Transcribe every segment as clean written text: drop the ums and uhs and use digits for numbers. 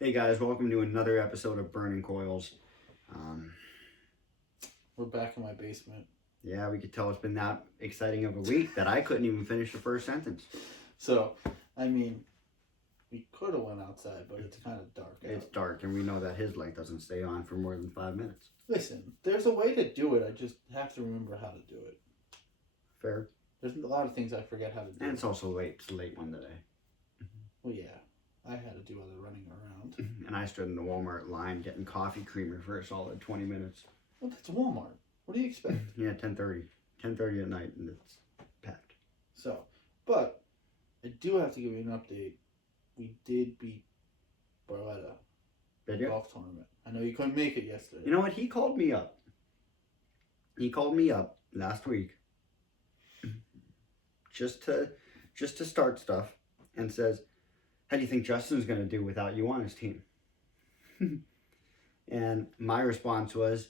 Hey guys, welcome to another episode of Burning Coils. We're back in my basement. Yeah, we could tell it's been that exciting of a week that I couldn't even finish the first sentence. So, we could have went outside, but it's kind of dark out. It's dark, and we know that his light doesn't stay on for more than 5 minutes. Listen, there's a way to do it. I just have to remember how to do it. Fair. There's a lot of things I forget how to do. And it's also late. It's a late one today. Well, yeah. I had to do other running around. And I stood in the Walmart line getting coffee creamer for a solid 20 minutes. Well, that's Walmart. What do you expect? Yeah, 10:30. 10:30 at night, and it's packed. So, but I do have to give you an update. We did beat Barletta Did you? golf tournament. I know you couldn't make it yesterday. You know what? He called me up. He called me up last week just to start stuff and says, "How do you think Justin's going to do without you on his team?" And my response was,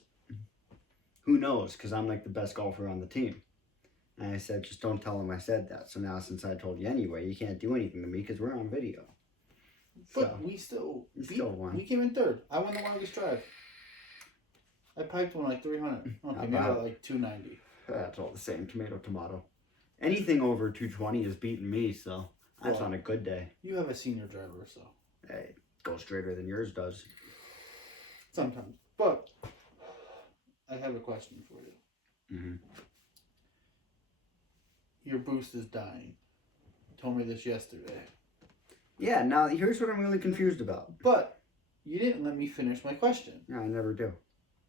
"Who knows? Because I'm like the best golfer on the team." And I said, "Just don't tell him I said that. So now, since I told you anyway, you can't do anything to me because we're on video." But So, we still won. We came in third. I won the longest drive. I piped one like 300. Okay, maybe about- like 290. That's all the same. Tomato. Anything over 220 is beating me, so that's Well, on a good day. You have a senior driver, so Hey, it goes straighter than yours does. sometimes. But I have a question for you. Mm-hmm. Your boost is dying. You told me this yesterday. Yeah, now here's what I'm really confused about. But you didn't let me finish my question. Yeah, I never do.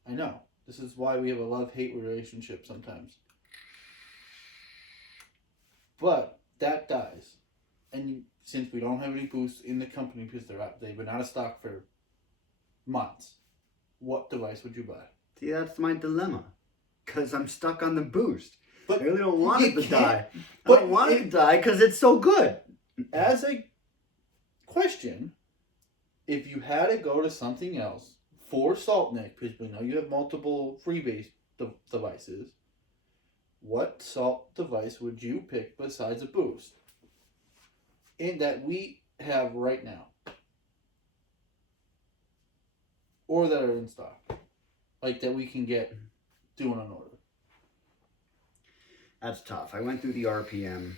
I know. This is why we have a love-hate relationship sometimes. But that dies. And since we don't have any boosts in the company because they've been out of stock for months, what device would you buy? See, that's my dilemma. Because I'm stuck on the boost. But I really don't want it to die. I but don't want it to die because it's so good. As a question, if you had to go to something else for Saltnik, because we know you have multiple freebase devices, what salt device would you pick besides a boost? And that we have right now. Or that are in stock. Like that we can get doing an order. That's tough. I went through the RPM,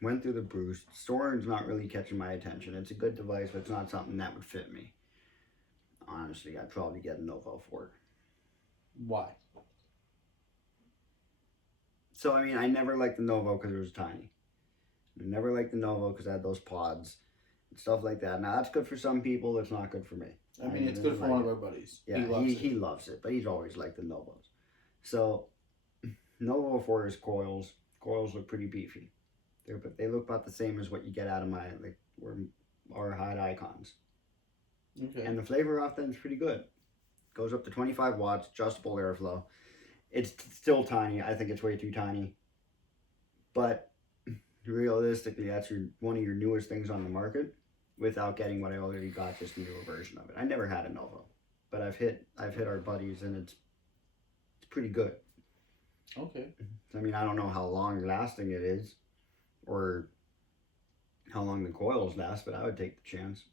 went through the boost. Storage not really catching my attention. It's a good device, but it's not something that would fit me. Honestly, I'd probably get a Novo for it. Why? So, I mean, I never liked the Novo because it was tiny. I never liked the Novo because I had those pods and stuff like that. Now, that's good for some people. It's not good for me. I mean, it's good for one of our buddies. Yeah, he loves it, but he's always liked the Novos. So, Novo for his coils. Coils look pretty beefy. They look about the same as what you get out of our hide icons. Okay. And the flavor off them is pretty good. Goes up to 25 watts, adjustable airflow. It's still tiny. I think it's way too tiny. But realistically, that's one of your newest things on the market without getting what I already got, just a newer version of it. I never had a Novo, but I've hit our buddies, and it's pretty good. Okay. I mean, I don't know how long lasting it is or how long the coils last, but I would take the chance.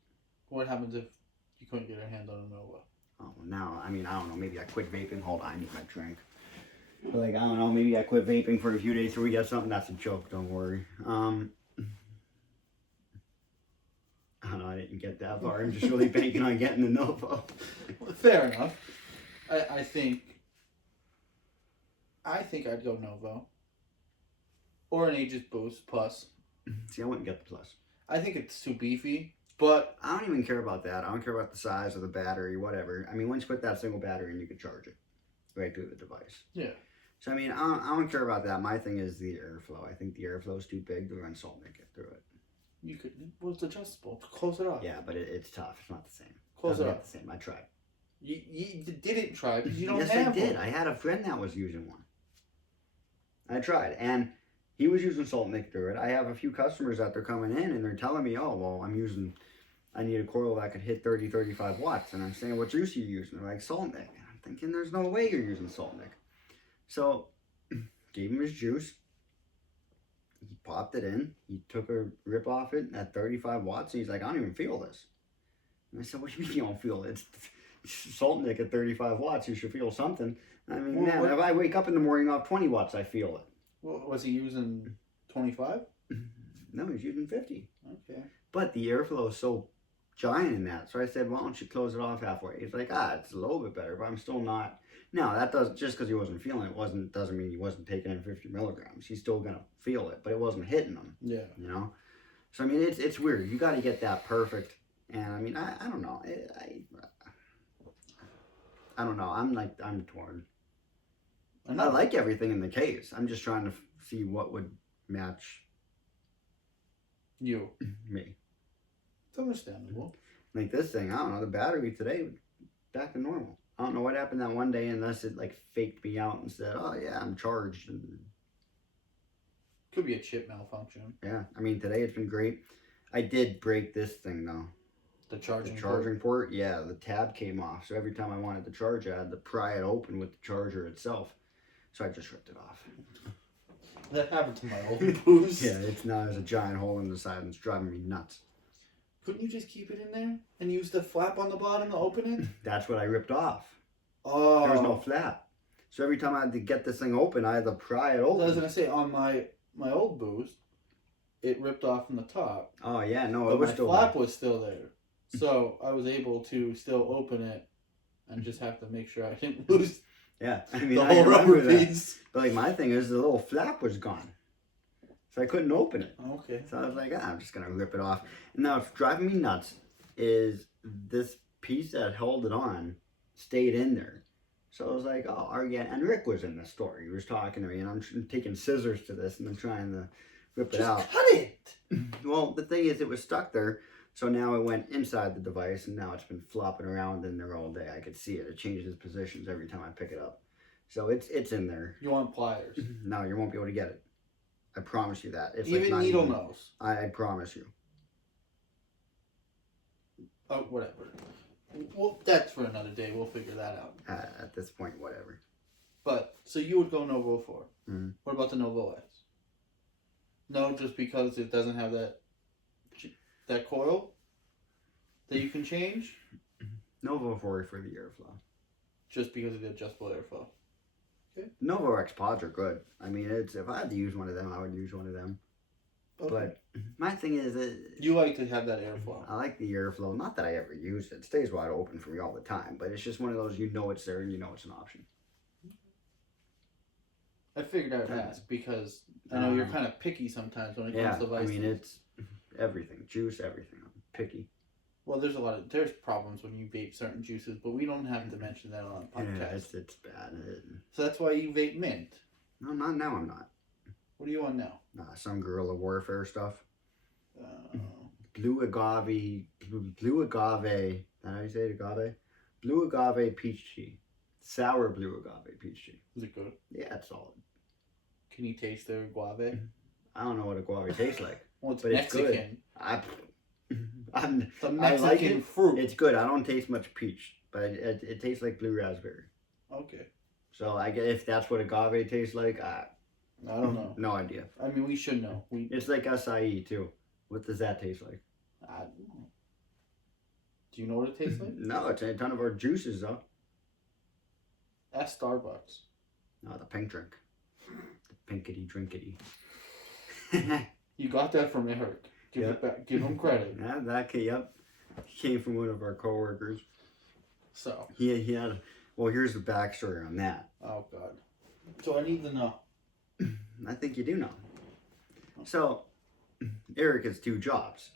What happens if you couldn't get your hand on a Nova? Oh, now, I mean, I don't know. Maybe I quit vaping. Hold on, I need my drink. But I don't know. Maybe I quit vaping for a few days till we get something. That's a joke. Don't worry. I don't know. I didn't get that far. I'm just really banking on getting the Novo. Well, fair enough. I think I'd go Novo. Or an Aegis Boost Plus. See, I wouldn't get the Plus. I think it's too beefy, but I don't even care about that. I don't care about the size of the battery, whatever. I mean, once you put that single battery in, you can charge it right through the device. yeah. So, I mean, I don't care about that. My thing is the airflow. I think the airflow is too big to run Saltnik it through it. You could. Well, it's adjustable. Close it up. Yeah, but it's tough. It's not the same. Close Doesn't it get up. the same. I tried. You didn't try because you don't Yes, have I did. one. I had a friend that was using one. I tried, and he was using Saltnik through it. I have a few customers that they're coming in, and they're telling me, "Oh, well, I need a coil that could hit 30, 35 watts." And I'm saying, "What juice are you using?" They're like, "Saltnik." And I'm thinking, there's no way you're using Saltnik. So, gave him his juice. He popped it in. He took a rip off it at 35 watts, and he's like, "I don't even feel this." And I said, what do you mean you don't feel it? It's salt nick at 35 watts. You should feel something. I mean, Well, man, what- if I wake up in the morning off 20 watts, I feel it. What, was he using 25? No, he's using 50. Okay. But the airflow is so giant in that. So I said, why don't you close it off halfway? He's like, it's a little bit better, but I'm still not. Now, that does just because he wasn't feeling it doesn't mean he wasn't taking in 50 milligrams. He's still going to feel it, but it wasn't hitting him, Yeah. you know? So, I mean, it's weird. You got to get that perfect. And, I mean, I don't know. I don't know. I'm torn. I like everything in the case. I'm just trying to see what would match you. me. It's understandable. Like this thing, I don't know, the battery today, back to normal. I don't know what happened that one day unless it like faked me out and said, oh yeah, I'm charged. And Could be a chip malfunction. yeah, I mean, today it's been great. I did break this thing though. The charging. The charging port, yeah, the tab came off. So every time I wanted to charge, I had to pry it open with the charger itself. So I just ripped it off. That happened to my old boost. Yeah, it's now there's a giant hole in the side and it's driving me nuts. Couldn't you just keep it in there and use the flap on the bottom to open it? That's what I ripped off. Oh. There was no flap. So every time I had to get this thing open, I had to pry it open. I was gonna say on my old boost, it ripped off from the top. Oh yeah, no, But it was my still flap was still there, so I was able to still open it, and just have to make sure I didn't lose yeah. I mean, the I whole remember rubber that. piece. But like my thing is the little flap was gone, so I couldn't open it. Okay. So I was like, I'm just gonna rip it off. And now what's driving me nuts is this piece that held it on stayed in there. So I was like, oh, again. And Rick was in the store. He was talking to me, and I'm taking scissors to this, and I'm trying to rip it out. Just cut it. Well, the thing is, it was stuck there. So now it went inside the device, and now it's been flopping around in there all day. I could see it. It changes positions every time I pick it up. So it's in there. You want pliers? No, you won't be able to get it. I promise you that. It's Even like not needle even- nose. I promise you. Oh, whatever. Well, that's for another day. We'll figure that out. At this point, whatever. But so you would go Novo 4. Mhm. What about the Novo S? No, just because it doesn't have that coil that you can change. Novo 4 for the airflow. Just because of the adjustable airflow. Novo X pods are good. I mean, if I had to use one of them, I would use one of them. Okay. But my thing is, You like to have that airflow. I like the airflow. Not that I ever use it. It stays wide open for me all the time. But it's just one of those, you know it's there and you know it's an option. I figured I would ask because I know you're kind of picky sometimes when it comes Yeah, to I vices. mean, it's everything. Juice, everything. I'm picky. Well, there's problems when you vape certain juices, but we don't have to mention that on a podcast. Yeah, it's bad. So that's why you vape mint. No, not now. I'm not. What are you on now? Some guerrilla warfare stuff. Uh, Blue agave. Is that how you say it? Agave? Blue agave peach tea. Sour blue agave peach tea. is it good? Yeah, it's solid. Can you taste their guave? I don't know what agave tastes like. Well, it's But it's good. Mexican. It's The I Mexican like it. fruit. It's good. I don't taste much peach, but it tastes like blue raspberry. Okay. So I guess if that's what agave tastes like, I don't know. no idea. I mean, we should know. It's like acai too. What does that taste like? I don't know. Do you know what it tastes like? No, it's a ton of our juices though. Ask Starbucks. No, the pink drink. The pinkety drinkety. You got that from Eric. Give Yeah. it back. Give him credit. Yeah, yep. He came from one of our coworkers. So. He had. Well, here's the backstory on that. Oh God. So I need to know. I think you do know. So, Eric has 2 jobs.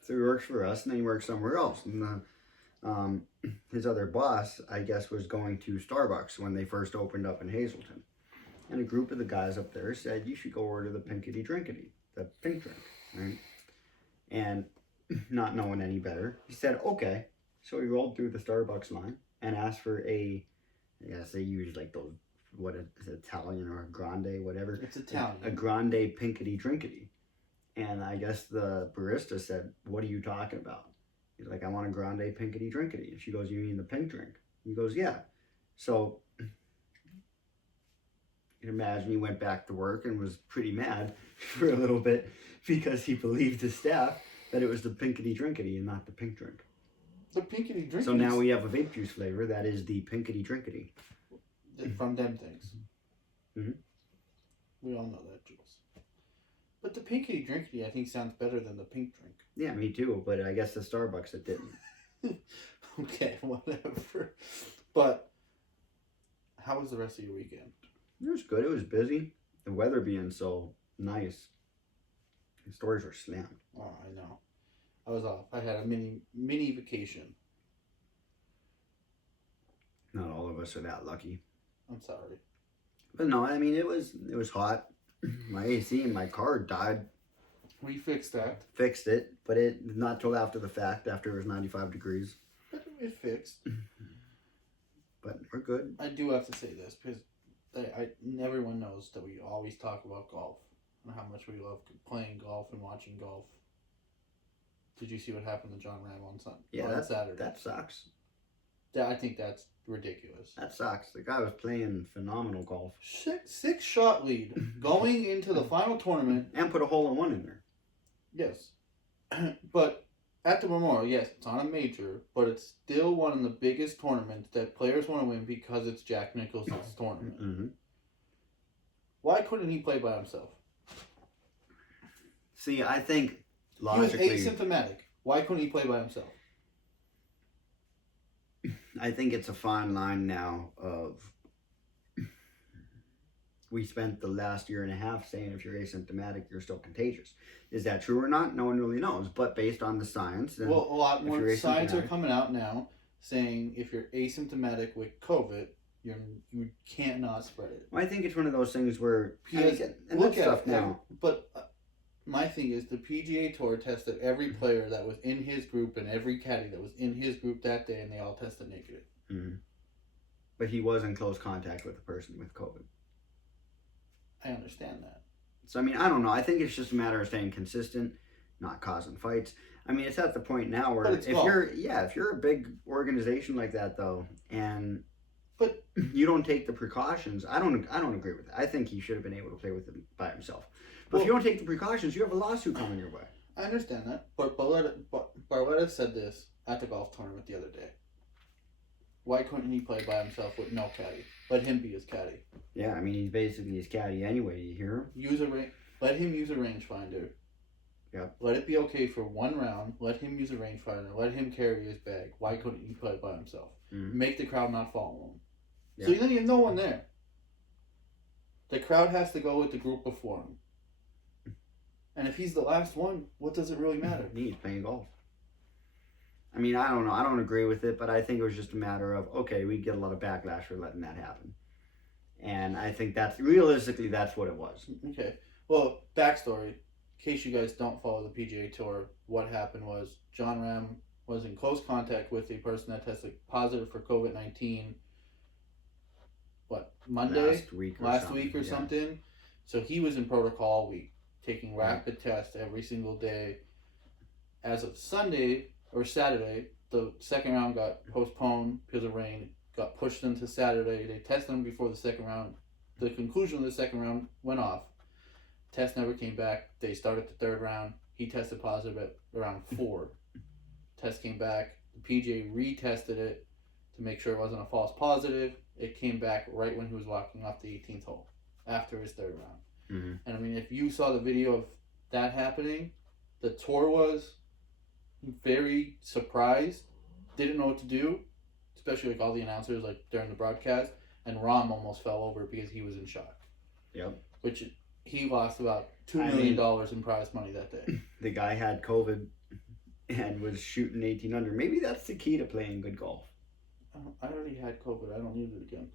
So he works for us, and then he works somewhere else. And his other boss, I guess, was going to Starbucks when they first opened up in Hazleton. And a group of the guys up there said, you should go order the pinkety drinkety, the pink drink, right? And not knowing any better, he said, okay. So he rolled through the Starbucks line and asked for I guess they use like those, what is it, Italian or a grande, whatever. It's Italian. A grande pinkety drinkety. And I guess the barista said, what are you talking about? He's like, I want a grande pinkety drinkety. And she goes, you mean the pink drink? He goes, yeah. So you can imagine he went back to work and was pretty mad for a little bit because he believed his staff that it was the pinkety drinkety and not the pink drink. The pinkity drinkity. So now we have a vape juice flavor that is the pinkity drinkity. From them things. Mm-hmm. We all know that, Jules. But the pinkity drinkity, I think, sounds better than the pink drink. Yeah, me too. But I guess the Starbucks it didn't. Okay, whatever. But how was the rest of your weekend? It was good. It was busy. The weather being so nice. The stores were slammed. Oh, I know. I was off. I had a mini vacation. Not all of us are that lucky. I'm sorry. But no, I mean it was hot. My AC in my car died. We fixed that. Fixed it, but it not till after the fact, after it was 95 degrees. But it fixed. But we're good. I do have to say this because everyone knows that we always talk about golf and how much we love playing golf and watching golf. Did you see what happened to John Ram on Saturday? That sucks. Yeah, I think that's ridiculous. That sucks. The guy was playing phenomenal golf. Six shot lead going into the final tournament. And put a hole in one in there. Yes. But at the Memorial, yes, it's on a major, but it's still one of the biggest tournaments that players want to win because it's Jack Nicklaus's tournament. Mm-hmm. Why couldn't he play by himself? See, I think logically... He was asymptomatic. Why couldn't he play by himself? I think it's a fine line now of... We spent the last year and a half saying if you're asymptomatic, you're still contagious. Is that true or not? No one really knows. But based on the science... Well, a lot more science are coming out now saying if you're asymptomatic with COVID, you can't not spread it. Well, I think it's one of those things where... Look at stuff now. But my thing is the PGA Tour tested every player that was in his group and every caddy that was in his group that day, and they all tested negative. Mm-hmm. But he was in close contact with a person with COVID. I understand that. So, I mean, I don't know. I think it's just a matter of staying consistent, not causing fights. I mean, it's at the point now where if you're a big organization like that, though, and you don't take the precautions, I don't agree with that. I think he should have been able to play with it by himself. But if you don't take the precautions, you have a lawsuit coming your way. I understand that. But Barletta said this at the golf tournament the other day. Why couldn't he play by himself with no caddy? Let him be his caddy. Yeah, I mean, he's basically his caddy anyway. You hear him? Let him use a rangefinder. Yeah. Let it be okay for one round. Let him use a rangefinder. Let him carry his bag. Why couldn't he play by himself? Mm-hmm. Make the crowd not follow him. Yeah. So then you have no one there. The crowd has to go with the group before him. And if he's the last one, what does it really matter? He's playing golf. I mean, I don't know. I don't agree with it, but I think it was just a matter of, okay, we get a lot of backlash for letting that happen. And I think realistically, that's what it was. Okay. Well, backstory, in case you guys don't follow the PGA Tour, what happened was John Ram was in close contact with a person that tested positive for COVID-19, Monday? Last week or something. So he was in protocol all week, taking rapid tests every single day. As of Sunday or Saturday, the second round got postponed because of rain, got pushed into Saturday. They tested him before the second round. The conclusion of the second round went off. Test never came back. They started the third round. He tested positive at around 4. Test came back. The PGA retested it to make sure it wasn't a false positive. It came back right when he was walking off the 18th hole after his third round. Mm-hmm. And I mean, if you saw the video of that happening, the tour was very surprised, didn't know what to do, especially like all the announcers like during the broadcast, and Rahm almost fell over because he was in shock. Yep. Which he lost about $2 million in prize money that day. The guy had COVID and was shooting 18 under. Maybe that's the key to playing good golf. I already had COVID. I don't need it again.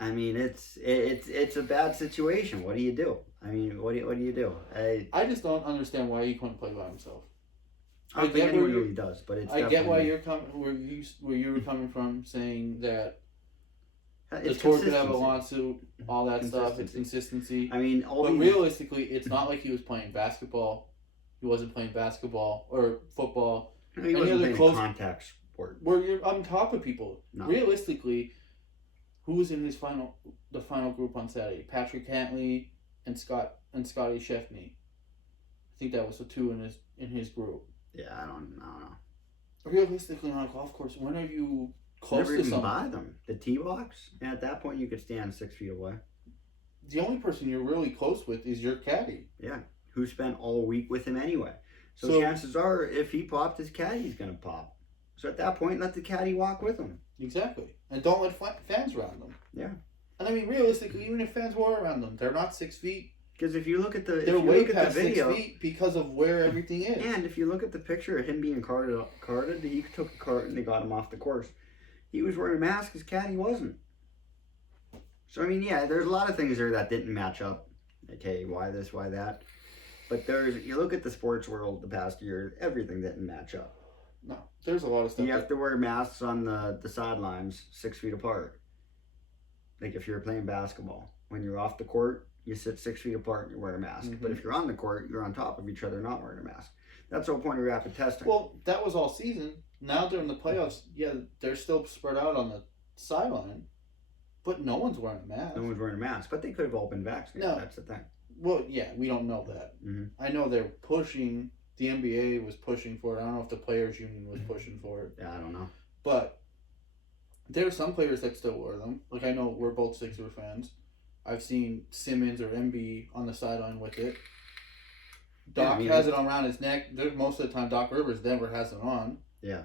I mean, it's a bad situation. What do you do? I mean, what do you do? I just don't understand why he couldn't play by himself. I don't think anyone really does, but it's. I get why you're coming where you were coming from, saying that the tour could have a lawsuit, all that stuff. It's consistency. I mean, realistically, it's not like he was playing basketball. He wasn't playing basketball or football. No, he wasn't playing contact sport. Where you're on top of people. No. Realistically, who was in the final group on Saturday? Patrick Cantley and Scotty Sheffney. I think that was the two in his group. Yeah, I don't know. realistically on a golf course, when are you close Never to even something? buy them. The tee box, and at that point, you could stand 6 feet away. The only person you're really close with is your caddy. Yeah, who spent all week with him anyway. So, So chances are, if he popped, his caddy's gonna pop. So at that point, let the caddy walk with him. exactly, and don't let fans around them. Yeah. And I mean, realistically, even if fans were around them, they're not 6 feet. Because if you look at the They're way look at past the video, 6 feet because of where everything is. and if you look at the picture of him being carted, he took a cart and they got him off the course. He was wearing a mask. His caddy wasn't. So I mean, yeah, there's a lot of things there that didn't match up. Okay, why this, why that? But you look at the sports world the past year, everything didn't match up. No, there's a lot of stuff. You have to wear masks on the sidelines 6 feet apart. Like if you're playing basketball, when you're off the court, you sit 6 feet apart and you wear a mask. Mhm. But if you're on the court, you're on top of each other, not wearing a mask. That's the whole point of rapid testing. Well, that was all season. Now during the playoffs, yeah, they're still spread out on the sideline, but no one's wearing a mask. No one's wearing a mask, but they could have all been vaccinated. No. That's the thing. Well, yeah, we don't know that. Mhm. I know they're pushing. The NBA was pushing for it. I don't know if the players' union was pushing for it, Yeah, I don't know. but there are some players that still wear them. Like I know we're both Sixers fans. I've seen Simmons or MB on the sideline with it. Yeah, Doc I mean, has it around his neck. There's most of the time Doc Rivers never has it on. Yeah.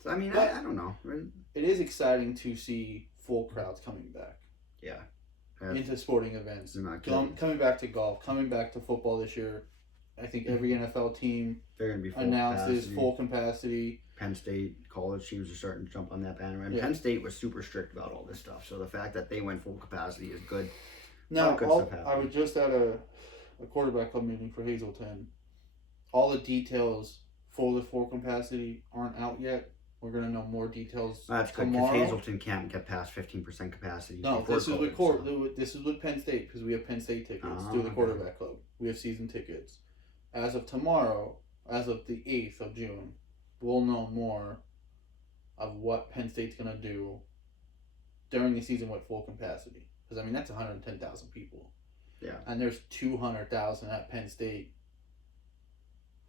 So I mean, But- I don't know. It is exciting to see full crowds coming back Yeah. into sporting events. They're not kidding. Coming back to golf, coming back to football this year. I think every NFL team They're going to be full announces capacity. full capacity. Penn State, college teams are starting to jump on that bandwagon. Yeah. Penn State was super strict about all this stuff. So the fact that they went full capacity is good. Now, good all, stuff I happening. was just at a quarterback club meeting for Hazelton. All the details for the full capacity aren't out yet. We're gonna know more details That's good because tomorrow. Hazelton can't get past 15% capacity. No, before this is with COVID, so- this is with Penn State because we have Penn State tickets Oh, through the okay. quarterback club. We have season tickets. As of tomorrow, as of the 8th of June, we'll know more of what Penn State's gonna do during the season with full capacity. Because I mean that's 110,000 people. Yeah. And there's 200,000 at Penn State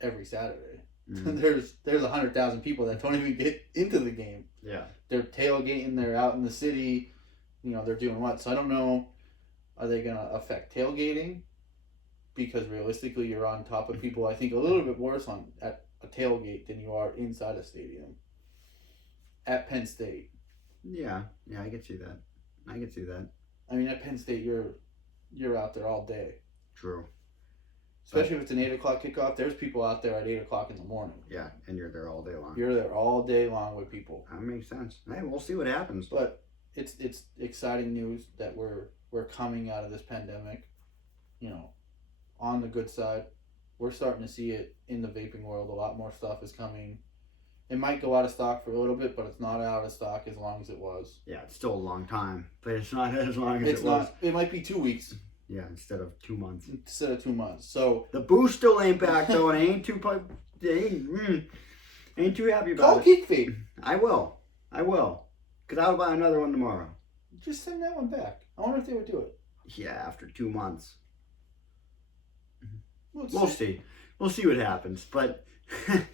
every Saturday. Mhm. There's 100,000 people that don't even get into the game. Yeah. They're tailgating. They're out in the city. You know, they're doing what? So I don't know. Are they going to affect tailgating? Because realistically, you're on top of people. I think a little bit worse at a tailgate than you are inside a stadium. At Penn State. Yeah. Yeah, I can see that. I can see that. I mean, at Penn State, you're out there all day. True. Especially if it's an 8 o'clock kickoff. There's people out there at 8 o'clock in the morning. Yeah, and you're there all day long. You're there all day long with people. That makes sense. Hey, we'll see what happens. But it's exciting news that we're coming out of this pandemic. You know, on the good side, we're starting to see it in the vaping world. A lot more stuff is coming. It might go out of stock for a little bit, but it's not out of stock as long as it was. Yeah, it's still a long time, but it's not as long as It's it was. not. It might be 2 weeks Yeah, instead of 2 months. instead of 2 months. So The boost still ain't back though, and I ain't too ain't too happy about call it. Geek Vape. I will, cause I'll buy another one tomorrow. Just send that one back. I wonder if they would do it. Yeah, after 2 months, We'll see. We'll see what happens. But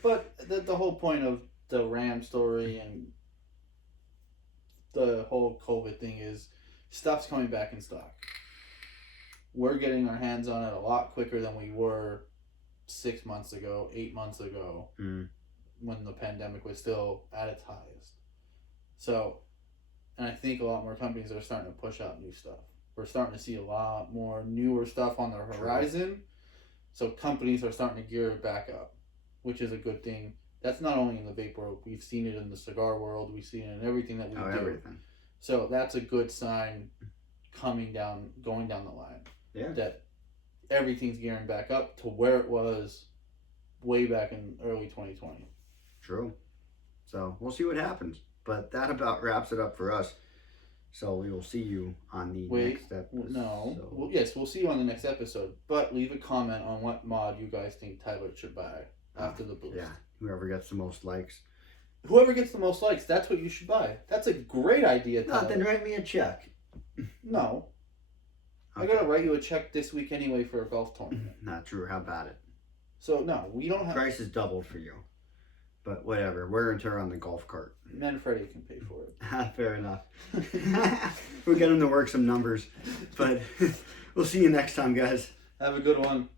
But the whole point of the Ram story and the whole COVID thing is stuff's coming back in stock. We're getting our hands on it a lot quicker than we were 6 months ago, 8 months ago, when the pandemic was still at its highest. So, and I think a lot more companies are starting to push out new stuff. We're starting to see a lot more newer stuff on the horizon. So companies are starting to gear it back up, which is a good thing. That's not only in the vape world. We've seen it in the cigar world. We've seen it in everything that we do. everything. So that's a good sign going down the line. Yeah. That everything's gearing back up to where it was way back in early 2020. True. So we'll see what happens. But that about wraps it up for us. So we will see you on the next episode. No. Well, yes, we'll see you on the next episode. But leave a comment on what mod you guys think Tyler should buy after the boost. Yeah. Whoever gets the most likes. Whoever gets the most likes, that's what you should buy. That's a great idea, Tyler. No, then write me a check. No. Okay. I gotta write you a check this week anyway for a golf tournament. Not true. How about it? So, no, we don't have... Price is doubled for you. But whatever, wear and tear on the golf cart. Manfredi can pay for it. Fair enough. We'll get him to work some numbers. But we'll see you next time, guys. Have a good one.